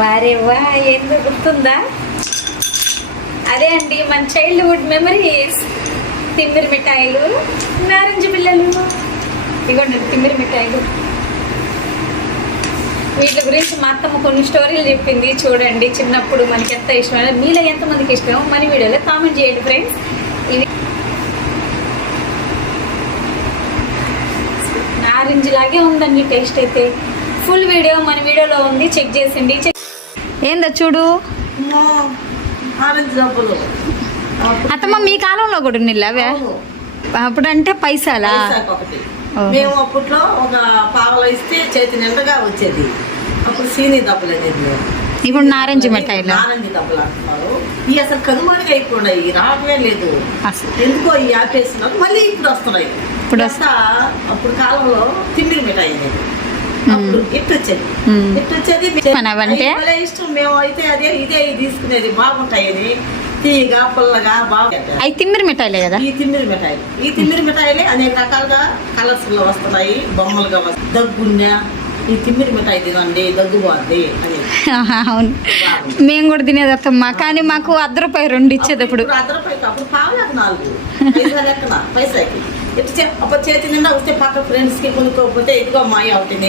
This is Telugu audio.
వారే వా ఏందో గుర్తుందా? అదే అండి మన చైల్డ్హుడ్ మెమరీస్ తిమ్మిరి మిఠాయిలు. నారింజ పిల్లలు. ఇదిగోండి తిమ్మిరి మిఠాయిలు. వీటి గురించి మా అత్తమ్మ కొన్ని స్టోరీలు చెప్పింది చూడండి. చిన్నప్పుడు మనకి ఎంత ఇష్టం మీలో ఎంతమందికి ఇష్టం మన వీడియోలో కామెంట్ చేయండి ఫ్రెండ్స్ ఇవి నారింజ లాగే ఉందండి టేస్ట్ అయితే. ఫుల్ వీడియో మన వీడియోలో ఉంది. చెక్ చేసిండి చెక్ ఏందా చూడు? అత్తమ్మ మీ కాలంలో కూడా నిల్లవే అవును. అప్పుడంటే పైసలా. మేము అప్పట్లో ఒక పావల ఇస్తే చేతి నిండగా వచ్చేది. అప్పుడు సీని దెబ్బలు అనేది. ఇప్పుడు నారింజ మిఠాయిలు? నారంజ దెబ్బలు అంటున్నారు. ఈ అసలు కనుమరుగా అయిపోయినాయి. రావటమే లేదు. అసలు. ఎందుకో ఈ ఆపేస్తున్నారు మళ్ళీ ఇప్పుడు వస్తున్నాయి. ఇప్పుడు వస్తా అప్పుడు కాలంలో మిఠాయి అనేది అప్పుడు ఇట్టు వచ్చేది. ఇట్టు వచ్చేది ఇష్టం మేము అయితే అదే ఇదే తీసుకునేది. బాగుంటాయి తీయగా పుల్లగా బాగుంటాయి. అవి తిమ్మిరి మిఠాయిలే కదా? ఈ తిమ్మిరి మిఠాయిలు ఈ తిమ్మిరి మిఠాయిలే అనేక రకాలుగా కలర్స్లో వస్తున్నాయి బొమ్మలుగా వస్తాయి దగ్గున్న ఈ తిమ్మిరి మిఠాయి తినండి దగ్గు బాగుంది అవును. మేము కూడా తినేది అత్తమ్మ. కానీ మాకు అర్ధ రూపాయి రెండు ఇచ్చేది అప్పుడు ఇప్పుడు అర్ధ రూపాయలు అప్పుడు పావులకు నాలుగు. పైసా పైసాకి. అప్పుడు చేతి నిండా వస్తే పక్క ఫ్రెండ్స్కి కొనుక్కోకపోతే ఇదిగో మాయ అవుతుంది